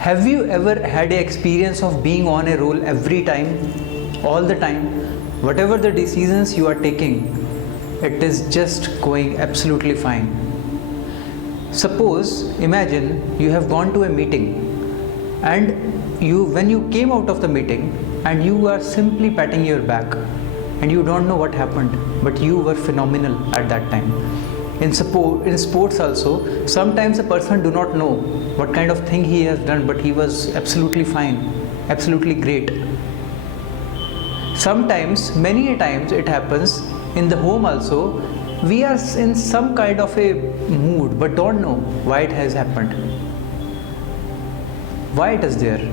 Have you ever had a experience of being on a roll every time, all the time? Whatever the decisions you are taking, it is just going absolutely fine. Suppose, imagine you have gone to a meeting and when you came out of the meeting and you are simply patting your back and you don't know what happened, but you were phenomenal at that time. In sports also, sometimes a person do not know what kind of thing he has done, but he was absolutely fine, absolutely great. Sometimes, many a times it happens in the home also, we are in some kind of a mood but don't know why it has happened, why it is there.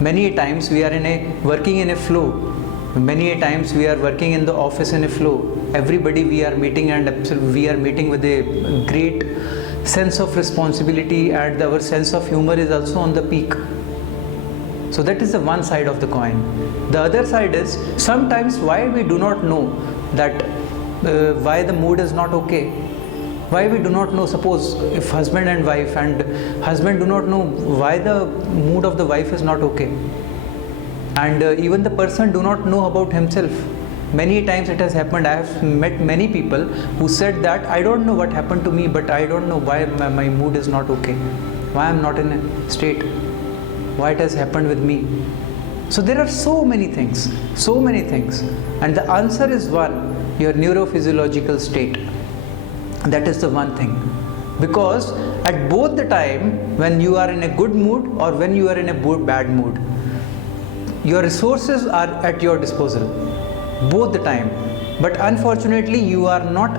Many a times we are working in a flow. Many a times we are working in the office in a flow. Everybody we are meeting and we are meeting with a great sense of responsibility, and our sense of humor is also on the peak. So that is the one side of the coin. The other side is sometimes why we do not know that why the mood is not okay. Why we do not know, suppose if husband and wife, and husband do not know why the mood of the wife is not okay, and even the person do not know about himself. Many times it has happened. I have met many people who said that I don't know what happened to me, but I don't know why my mood is not okay, why I am not in a state, why it has happened with me. So there are so many things, and the answer is one: your neurophysiological state. That is the one thing. Because at both the time when you are in a good mood or when you are in a bad mood, your resources are at your disposal both the time, but unfortunately you are not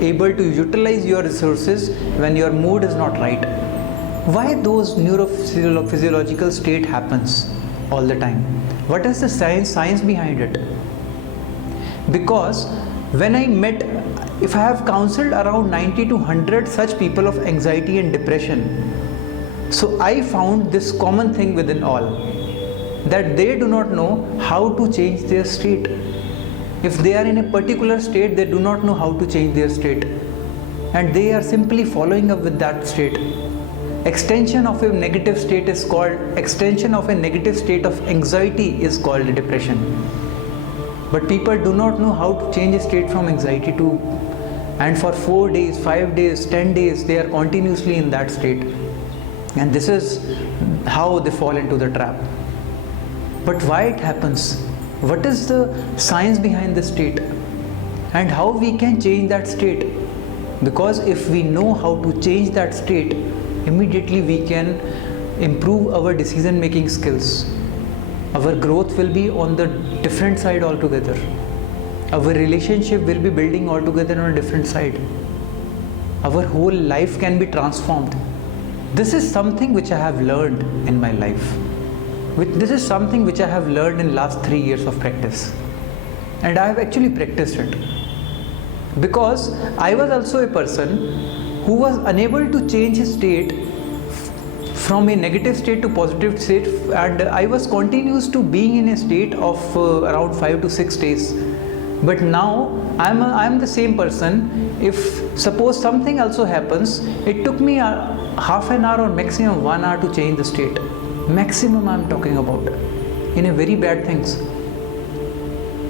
able to utilize your resources when your mood is not right. Why those neurophysiological state happens all the time? What is the science behind it? Because when I met, if I have counseled around 90 to 100 such people of anxiety and depression, so I found this common thing within all, that they do not know how to change their state. If they are in a particular state, they do not know how to change their state, and they are simply following up with that state. Extension of a negative state is called, extension of a negative state of anxiety is called depression. But people do not know how to change a state from anxiety to, and for 4 days, 5 days, 10 days, they are continuously in that state. And this is how they fall into the trap. But why it happens? What is the science behind the state? And how we can change that state? Because if we know how to change that state, immediately we can improve our decision making skills. Our growth will be on the different side altogether. Our relationship will be building altogether on a different side. Our whole life can be transformed. This is something which I have learned in my life. This is something which I have learned in last 3 years of practice. And I have actually practiced it. Because I was also a person who was unable to change his state from a negative state to positive state, and I was continuous to being in a state of around 5 to 6 days. But now I am the same person. If suppose something also happens, it took me half an hour or maximum 1 hour to change the state. Maximum I am talking about, in a very bad things.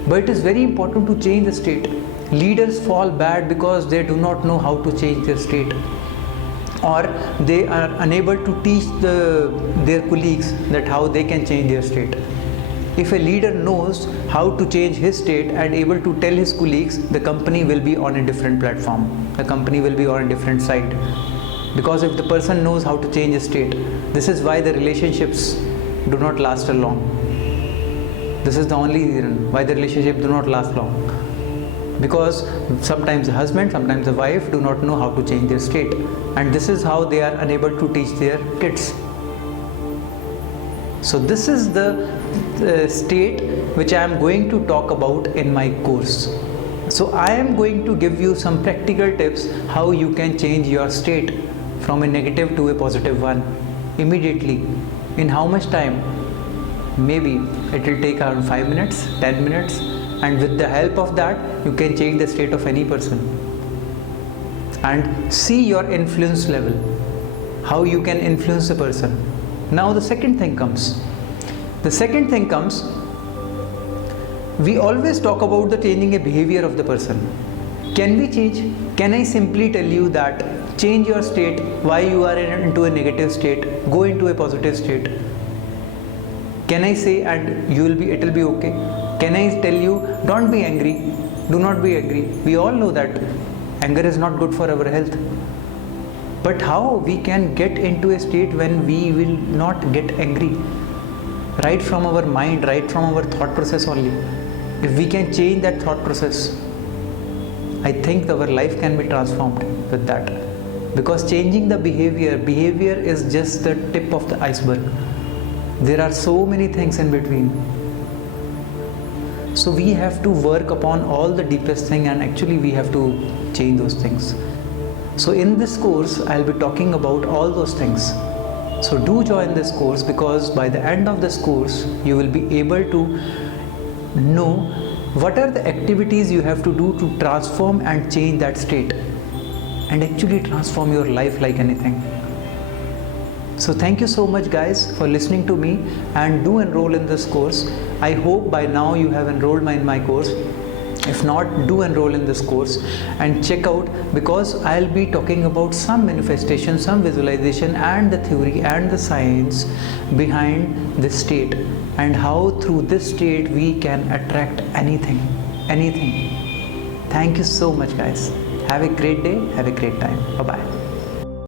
But it is very important to change the state. Leaders fall bad because they do not know how to change their state, or they are unable to teach their colleagues that how they can change their state. If a leader knows how to change his state and able to tell his colleagues, the company will be on a different platform. The company will be on a different side. Because if the person knows how to change his state, this is why the relationships do not last long. This is the only reason why the relationship do not last long. Because sometimes the husband, sometimes the wife do not know how to change their state, and this is how they are unable to teach their kids. So this is the state which I am going to talk about in my course. So I am going to give you some practical tips how you can change your state from a negative to a positive one immediately. In how much time? Maybe it will take around 5 minutes, 10 minutes, and with the help of that you can change the state of any person. And see your influence level. how you can influence a person. Now the second thing comes. The second thing comes, we always talk about the changing a behavior of the person. Can we change? Can I simply tell you that change your state, why you are into a negative state, go into a positive state? Can I say and it will be okay? Can I tell you don't be angry, do not be angry? We all know that anger is not good for our health. But how we can get into a state when we will not get angry? Right from our mind, right from our thought process only. If we can change that thought process, I think our life can be transformed with that. Because changing the behavior is just the tip of the iceberg. There are so many things in between. So we have to work upon all the deepest thing, and actually we have to change those things. So in this course, I'll be talking about all those things. So do join this course, because by the end of this course, you will be able to know what are the activities you have to do to transform and change that state and actually transform your life like anything. So thank you so much guys for listening to me, and do enroll in this course. I hope by now you have enrolled in my course. If not, do enroll in this course and check out, because I'll be talking about some manifestation, some visualization, and the theory and the science behind this state, and how through this state we can attract anything. Thank you so much guys. Have a great day, have a great time. Bye bye.